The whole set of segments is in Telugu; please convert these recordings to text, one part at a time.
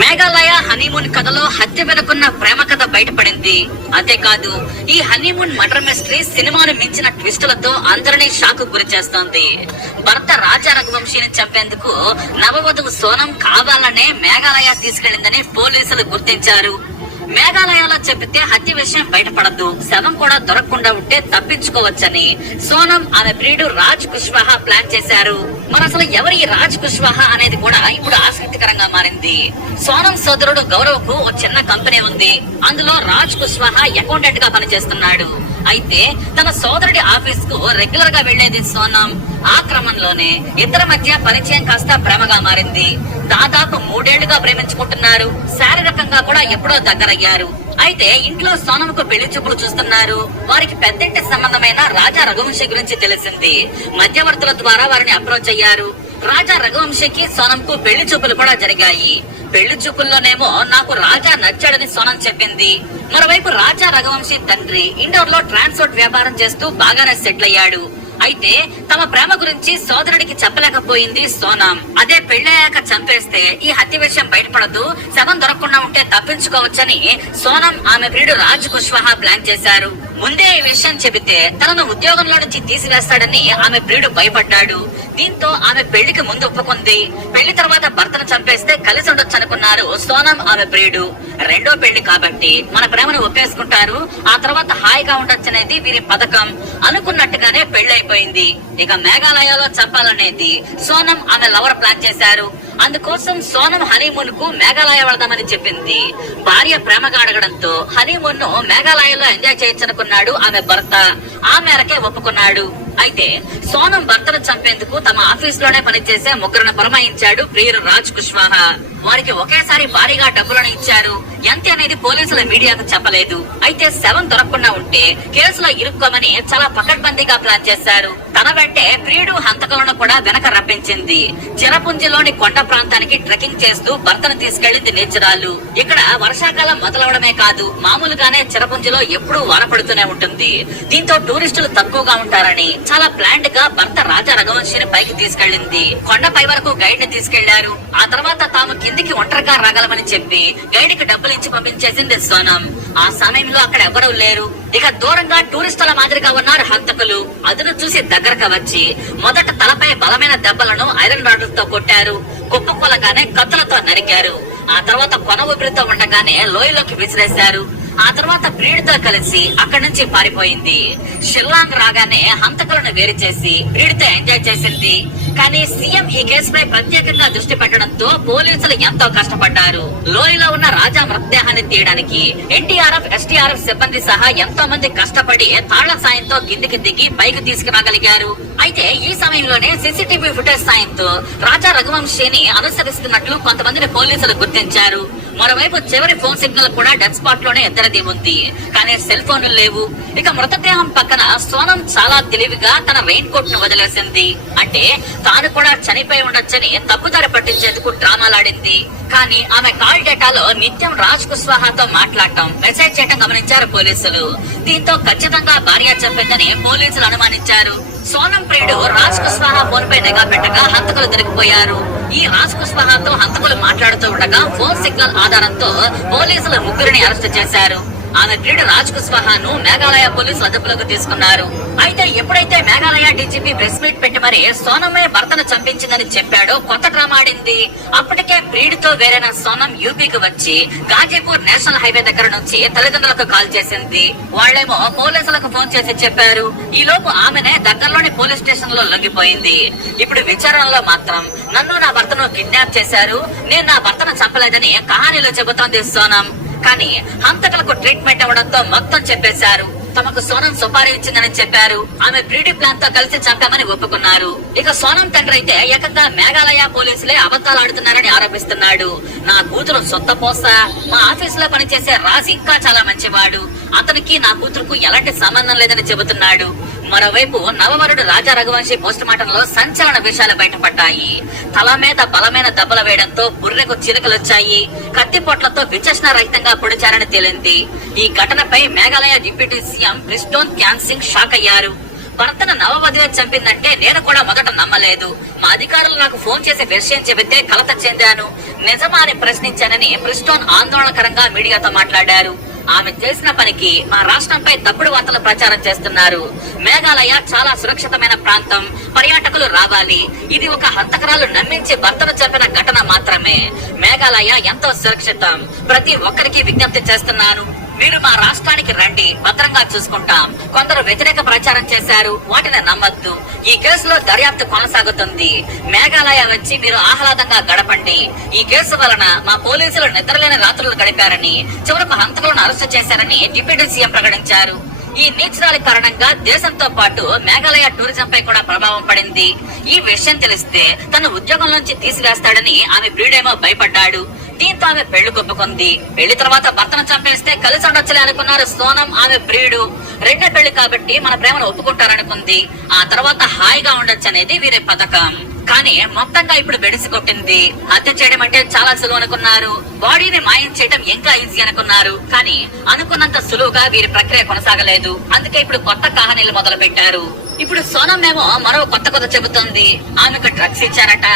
మేఘాలయ హనీమూన్ కథలో హత్య వెనుకున్న ప్రేమ కథ బయటపడింది. అంతేకాదు ఈ హనీమూన్ మర్డర్ మిస్టరీ సినిమాను మించిన ట్విస్టులతో అందరినీ షాక్ గురి చేస్తోంది. భర్త రాజా రఘువంశీని చంపేందుకు నవవధువు సోనం కావాలనే మేఘాలయ తీసుకెళ్ళిందని పోలీసులు గుర్తించారు. మేఘాలయలో చెబితే హత్య విషయం బయటపడద్దు. శవం కూడా దొరకకుండా ఉంటే తప్పించుకోవచ్చని సోనం ఆమె ప్రియుడు రాజ్ కుష్వాహా ప్లాన్ చేశారు. మరి అసలు ఎవరి రాజ్ కుష్వాహా అనేది కూడా ఇప్పుడు ఆసక్తికరంగా మారింది. సోనం సోదరుడు గౌరవ్కు ఓ చిన్న కంపెనీ ఉంది. అందులో రాజ్ కుష్వాహా అకౌంటెంట్గా పనిచేస్తున్నాడు. అయితే తన సోదరుడి ఆఫీస్కు రెగ్యులర్గా వెళ్ళేది సోనం. ఆ క్రమంలోనే ఇద్దరి మధ్య పరిచయం కాస్త ప్రేమగా మారింది. దాదాపు మూడేళ్ళుగా ప్రేమించుకుంటున్నారు. శారీరకంగా కూడా ఎప్పుడో దగ్గరయ్యారు. అయితే ఇంట్లో సోనంకు పెళ్ళి చూపులు చూస్తున్నారు. వారికి పెద్దంటి సంబంధమైన రాజా రఘువంశి గురించి తెలిసింది. మధ్యవర్తుల ద్వారా వారిని అప్రోచ్ అయ్యారు. రాజా రఘువంశీకి సోనంకు పెళ్ళి చూపులు కూడా జరిగాయి. పెళ్ళి చూపుల్లోనేమో నాకు రాజా నచ్చాడని సోనం చెప్పింది. మరోవైపు రాజా రఘువంశీ తండ్రి ఇండోర్లో ట్రాన్స్పోర్ట్ వ్యాపారం చేస్తూ బాగానే సెటిల్ అయ్యాడు. అయితే తమ ప్రేమ గురించి సోదరుడికి చెప్పలేకపోయింది సోనం. అదే పెళ్ళయ్యాక చంపేస్తే ఈ హత్య విషయం బయటపడదు శవం దొరకకుండా ఉంటే తప్పించుకోవచ్చని సోనం ఆమె ప్రియుడు రాజ్ కుష్వాహా ప్లాన్ చేశారు. ముందే ఈ విషయం చెబితే తనను ఉద్యోగంలో నుంచి తీసివేస్తాడని ఆమె ప్రియుడు భయపడ్డాడు. దీంతో ఆమె పెళ్ళికి ముందు ఒప్పుకుంది. పెళ్ళి తర్వాత భర్తను చంపేస్తే కలిసి ఉండొచ్చు అనుకున్నారు సోనం ఆమె ప్రియుడు. రెండో పెళ్ళి కాబట్టి మన ప్రేమను ఒప్పేసుకుంటారు. ఆ తర్వాత హాయిగా ఉండొచ్చనేది వీరి పథకం. అనుకున్నట్టుగానే పెళ్ళి అయిపోయింది ఇక మేఘాలయలో చంపాలనేది సోనం ఆమె లవర్ ప్లాన్ చేశారు. అందుకోసం సోనం హనీమూన్కు మేఘాలయ వెళదామని చెప్పింది. భార్య ప్రేమగా అడగడంతో హనీమూన్ను మేఘాలయలో ఎంజాయ్ చేయొచ్చనుకున్నాడు ఆమె భర్త. ఆ మేరకే ఒప్పుకున్నాడు. అయితే సోనం భర్తను చంపేందుకు తమ ఆఫీస్లోనే పనిచేసే ముగ్గురును పురమాయించాడు ప్రియుడు రాజ్ కుష్వాహా. వారికి ఒకేసారి భారీగా డబ్బులను ఇచ్చారు. ఎంత అనేది పోలీసుల మీడియాకు చెప్పలేదు. అయితే శవం దొరకకుండా ఉంటే కేసులో ఇరుక్కోమని చాలా పకడ్బందీగా ప్లాన్ చేశారు. తన వెంటే ప్రియుడు హంతకులను కూడా వెనక రప్పించింది. చిరపుంజిలోని కొండ ప్రాంతానికి ట్రెక్కింగ్ చేస్తూ భర్తను తీసుకెళ్ళింది నేచురాలు. ఇక్కడ వర్షాకాలం మొదలవడమే కాదు మామూలుగానే చిరపుంజిలో ఎప్పుడూ వానపడుతూనే ఉంటుంది. దీంతో టూరిస్టులు తక్కువగా ఉంటారని చాలా ప్లాంట్గా భర్త రాజా రఘువంశీని పైకి తీసుకెళ్ళింది కొండపై వరకు గైడ్ని తీసుకెళ్ళారు. ఆ తర్వాత తాము కిందికి ఒంటరిగా రాగలమని చెప్పి గైడ్కి డబ్బులు ఇచ్చి పంపించేసింది సోనం. ఆ సమయంలో అక్కడ ఎవరూ లేరు. ఇక దూరంగా టూరిస్టుల మాదిరిగా ఉన్నారు హంతకులు. అదును చూసి దగ్గరకు వచ్చి మొదట తలపై బలమైన దెబ్బలను ఐరన్ రాడ్లతో కొట్టారు. కుప్పకొలగానే కత్తులతో నరికారు. ఆ తర్వాత కొన ఊపిరితో ఉండగానే లోయలోకి విసిరేశారు. ఆ తర్వాత బ్రీడ్తో కలిసి అక్కడి నుంచి పారిపోయింది. షిల్లాంగ్ రాగానే హంతకులను వేరు చేసి బ్రీడ్తో ఎంజాయ్ చేసింది. కానీ సీఎం ఈ కేసుపై ప్రత్యేకంగా దృష్టి పెట్టడంతో పోలీసులు ఎంతో కష్టపడ్డారు. లోయలో ఉన్న రాజా మృతదేహాన్ని తీయడానికి ఎన్టీఆర్ఎఫ్ ఎస్టీఆర్ఎఫ్ సిబ్బంది సహా ఎంతో మంది కష్టపడి తాళ్ళ సాయంతో కిందికి దిగి పైకి తీసుకురాగలిగారు. అయితే ఈ సమయంలోనే సీసీటీవీ ఫుటేజ్ సాయంతో రాజా రఘువంశీని అనుసరిస్తున్నట్లు కొంతమందిని పోలీసులు గుర్తించారు. మరోవైపు చివరి ఫోన్ సిగ్నల్ కూడా డెత్ స్పాట్లోనే ఎద్దరది ఉంది కానీ సెల్ ఫోన్లు లేవు. ఇక మృతదేహం పక్కన సోనం చాలా తెలివిగా తన రెయిన్ కోట్ను వదిలేసింది. అంటే తాను కూడా చనిపోయి ఉండొచ్చని తప్పుదారి పట్టించేందుకు డ్రామాలాడింది కానీ ఆమె కాల్ డేటాలో నిత్యం రాజ్ కుష్వాహాతో మాట్లాడటం మెసేజ్ చేయటం గమనించారు పోలీసులు. దీంతో ఖచ్చితంగా భార్య చెప్పిందని పోలీసులు అనుమానించారు. సోనం ప్రియుడు రాజ్ కుష్వాహా ఫోన్ పై నిఘా పెట్టగా హంతకులు దొరికిపోయారు. ఈ రాజ్ కుష్వాహాతో హంతకులు మాట్లాడుతూ ఉండగా ఫోన్ సిగ్నల్ ఆధారంతో పోలీసులు ముగ్గురిని అరెస్టు చేశారు. ఆమె ప్రియుడు రాజ్ కుస్వాహాను మేఘాలయ పోలీసులు అదుపులోకి తీసుకున్నారు. అయితే ఎప్పుడైతే మేఘాలయ డీజీపీ ప్రెస్ మీట్ పెట్టి మరి సోనమే భర్తను చంపించిందని చెప్పాడో కొత్త డ్రామా ఆడింది. అప్పటికే ప్రియుడితో వేరైన సోనం యూపీకి వచ్చి గాజీపూర్ నేషనల్ హైవే దగ్గర నుంచి తల్లిదండ్రులకు కాల్ చేసింది. వాళ్ళేమో పోలీసులకు ఫోన్ చేసి చెప్పారు. ఈ లోపు ఆమెనే దగ్గరలోని పోలీస్ స్టేషన్లో లొంగిపోయింది. ఇప్పుడు విచారణలో మాత్రం నన్ను నా భర్తను కిడ్నాప్ చేశారు. నేను నా భర్తను చంపలేదని కహానీలో చెబుతోంది సోనం కానీ హంతకులకు ట్రీట్మెంట్ అవ్వడంతో మొత్తం చెప్పేశారు. తమకు సోనం సుపారీ ఇచ్చిందని చెప్పారు. ఆమె బ్రీడీ ప్లాన్తో కలిసి చంపామని ఒప్పుకున్నారు. ఇక సోనం తండ్రి అయితే ఏకంగా మేఘాలయ పోలీసులే అబద్ధాలు ఆడుతున్నారని ఆరోపిస్తున్నాడు. నా కూతురు సొంత పోస మా ఆఫీస్లో పనిచేసే రాజ్ ఇంకా చాలా మంచివాడు. అతనికి నా కూతురుకు ఎలాంటి సంబంధం లేదని చెబుతున్నాడు. మరోవైపు నవవరుడు రాజా రఘువంశీ పోస్ట్ మార్టం లో సంచలన విషయాలు బయటపడ్డాయి. తల మీద బలమైన దెబ్బలు వేయడంతో బుర్రెకు చిలుకలొచ్చాయి. కత్తిపోట్లతో విచక్షణ రహితంగా పొడిచారని తేలింది. ఈ ఘటనపై మేఘాలయ డిప్యూటీ సీఎం బ్రిస్టోన్ క్యాన్ సింగ్ షాక్ అయ్యారు. భర్తను నవవధువే చంపిందంటే నేను కూడా మొదట నమ్మలేదు. మా అధికారులు నాకు ఫోన్ చేసి విషయం చెబితే కలత చెందాను. నిజమా అని ప్రశ్నించానని ప్రిస్టోన్ ఆందోళనకరంగా మీడియాతో మాట్లాడారు. ఆమె చేసిన పనికి మా రాష్ట్రంపై తప్పుడు వార్తలు ప్రచారం చేస్తున్నారు. మేఘాలయ చాలా సురక్షితమైన ప్రాంతం. పర్యాటకులు రావాలి. ఇది ఒక హంతకరాలు నమ్మించి భర్తను చంపిన ఘటన మాత్రమే. మేఘాలయ ఎంతో సురక్షితం. ప్రతి ఒక్కరికి విజ్ఞప్తి చేస్తున్నాను. మీరు మా రాష్ట్రానికి రండి భద్రంగా చూసుకుంటాం. కొందరు వ్యతిరేక ప్రచారం చేశారు వాటిని నమ్మద్దు. ఈ కేసులో దర్యాప్తు కొనసాగుతుంది. మేఘాలయ వచ్చి మీరు ఆహ్లాదంగా గడపండి. ఈ కేసు వలన మా పోలీసులు నిద్రలేని రాత్రులు గడిపారని చివరకు హంతకులను అరెస్టు చేశారని డిప్యూటీ సీఎం ప్రకటించారు. ఈ నీచరాల కారణంగా దేశంతో పాటు మేఘాలయ టూరిజం పై కూడా ప్రభావం పడింది. ఈ విషయం తెలిస్తే తన ఉద్యోగం నుంచి తీసివేస్తాడని ఆమె బ్రీడేమో భయపడ్డాడు. దీంతో ఆమె పెళ్ళి కొప్పుకుంది పెళ్ళి తర్వాత భర్తను చంపేస్తే కలిసి ఉండొచ్చులే అనుకున్నారు సోనం ఆమె ప్రియుడు. రెండో పెళ్ళి కాబట్టి మన ప్రేమను ఒప్పుకుంటారనుకుంది. ఆ తర్వాత హాయిగా ఉండొచ్చు అనేది వీరి పథకం. కానీ మొత్తంగా ఇప్పుడు బెడిసి కొట్టింది. హత్య చేయడం అంటే చాలా సులువు అనుకున్నారు. బాడీని మాయం చేయడం ఇంకా ఈజీ అనుకున్నారు. కానీ అనుకున్నంత సులువుగా వీరి ప్రక్రియ కొనసాగలేదు. అందుకే ఇప్పుడు కొత్త కహానీలు మొదలు పెట్టారు ఇప్పుడు సోనం ఏమో మరో కొత్త కొత్త చెబుతోంది. ఆమెకు డ్రగ్స్ ఇచ్చారట.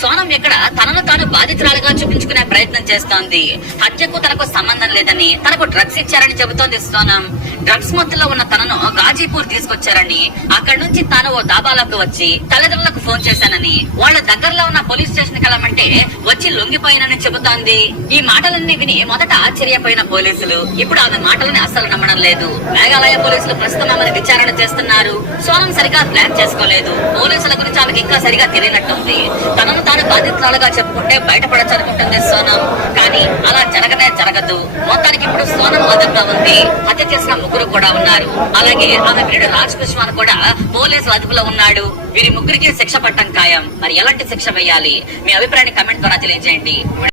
సోనం ఇక్కడ తనను తాను బాధితురాలుగా చూపించుకునే ప్రయత్నం చేస్తోంది. హత్యకు తనకు సంబంధం లేదని తనకు డ్రగ్స్ ఇచ్చారని చెబుతోంది సోనం. డ్రగ్స్ మత్తులో ఉన్న తనను గాజీపూర్ తీసుకొచ్చారని అక్కడి నుంచి తాను ఓ దాబాలకు వచ్చి తల్లిదండ్రులకు ఫోన్ చేశానని వాళ్ళ దగ్గరలో ఉన్న పోలీస్ స్టేషన్ కలమంటే వచ్చి లొంగిపోయినని చెబుతోంది. ఈ మాటలన్నీ విని మొదట ఆశ్చర్యపోయిన పోలీసులు. ఇప్పుడు ఆమె మాటలని అస్సలు నమ్మడం లేదు. మేఘాలయ పోలీసులు ప్రస్తుతం ఆమెను విచారణ చేస్తున్నారు. సోనం సరిగా ప్లాన్ చేసుకోలేదు. పోలీసుల గురించి ఆమెకి ఇంకా సరిగా తెలియనట్టుంది. తనను తాను బాధితురాలుగా చెప్పుకుంటే బయటపడచ్చు అనుకుంటుంది సోనం. కానీ అలా జరగనే జరగదు. మొత్తానికి ఇప్పుడు సోనం అదుపుగా ఉంది. హత్య చేసిన ముగ్గురు కూడా ఉన్నారు. అలాగే ఆమె ప్రియుడు రాజ్ కుష్వాన్ కూడా పోలీసుల అదుపులో ఉన్నాడు. వీరి ముగ్గురికి శిక్ష పట్టం ఖాయం. మరి ఎలాంటి శిక్ష వేయాలి? మీ అభిప్రాయాన్ని కమెంట్ ద్వారా తెలియజేయండి.